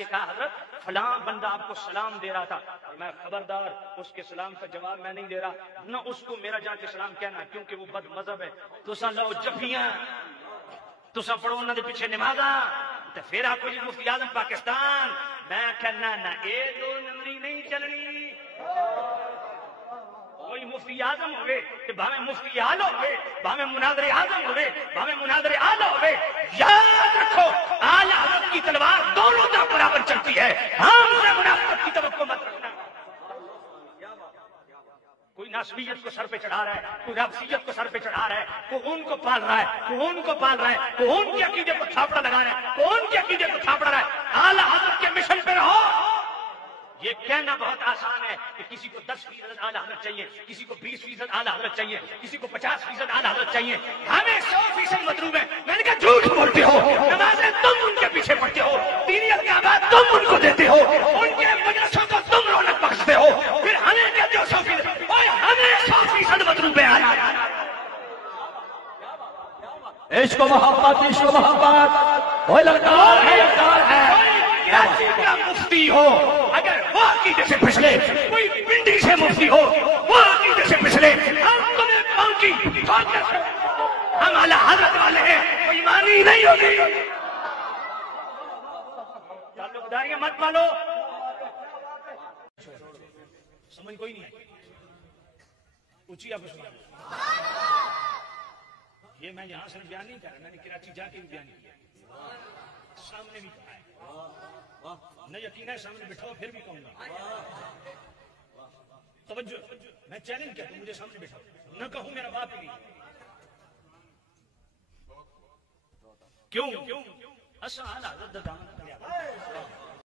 کے کہا حضرت فلاں بندہ آپ کو سلام دے رہا تھا، میں خبردار اس کے سلام کا جواب میں نہیں دے رہا، نہ اس کو میرا جا کے سلام کہنا کیونکہ وہ بد مذہب ہے، تساں لو جفیاں، تساں پڑھو انہاں دے پیچھے نمازاں تے پھر آپ کو جی مفتی اعظم پاکستان، میں کہنا نہ اے دو نمبری نہیں چلنی، کوئی مفتی اعظم ہوئے کہ بھاویں مفتی اعلی ہوئے، بھاویں مناظر اعظم ہوئے، بھاویں مناظر اعلی ہوئے، یاد رکھو اعلی حضرت کی تلوار دونوں طرف برابر چلتی ہے، ہم سے منافقت کی توقع مت رکھنا۔ کوئی ناسبیت کو سر پہ چڑھا رہا ہے، کوئی رافضیت کو سر پہ چڑھا رہا ہے، کوئی ان کو پال رہا ہے، کوئی ان کو پال رہا ہے، کوئی ان کے عقیدے کو تھاپڑا لگا رہا ہے، کوئی ان کے عقیدے کو تھاپڑا رہا ہے، اعلی حضرت کے مشن پہ رہو۔ یہ کہنا بہت آسان ہے کہ کسی کو 10% اعلی حضرت چاہیے، کسی کو 20% اعلی حضرت چاہیے، کسی کو 50% اعلی حضرت چاہیے، ہمیں 100% مطلوب ہے۔ میں نے کہا جھوٹ بولتے ہو، نمازیں تم ان کے پیچھے پڑھتے ہو، دینی القابات تم ان کو دیتے ہو، ان کے مدرسوں کو تم رونق بخشتے ہو، پھر ہمیں کہتے ہو 100%، اوے ہمیں 100% مطلوب ہے۔ عشق و محبت، عشق و محبت، کوئی للکار ہے، للکار ہے۔ مفتی ہو اگر وہ عقیدے سے پھسلے، کوئی پنڈی سے مفتی ہو وہ عقیدے سے پھسلے، ہم تمہیں پہنچی ہم اعلی حضرت والے ہیں، کوئی ایمانی نہیں ہوگی۔ تعلقداریاں مت مانو، سمجھ کوئی نہیں ہے، اونچی آپ سنا۔ یہ میں یہاں سے بیان نہیں کر رہا، میں نے کراچی جا کے بھی بیان کیا، سامنے بھی کہا ہے، نہ یقین ہے سامنے بٹھاؤ پھر بھی کہوں گا، توجہ، میں چیلنج کرتا ہوں مجھے سامنے بٹھاؤ، نہ کہوں میرا باپ ہی نہیں، کیوں؟ اصل حضرت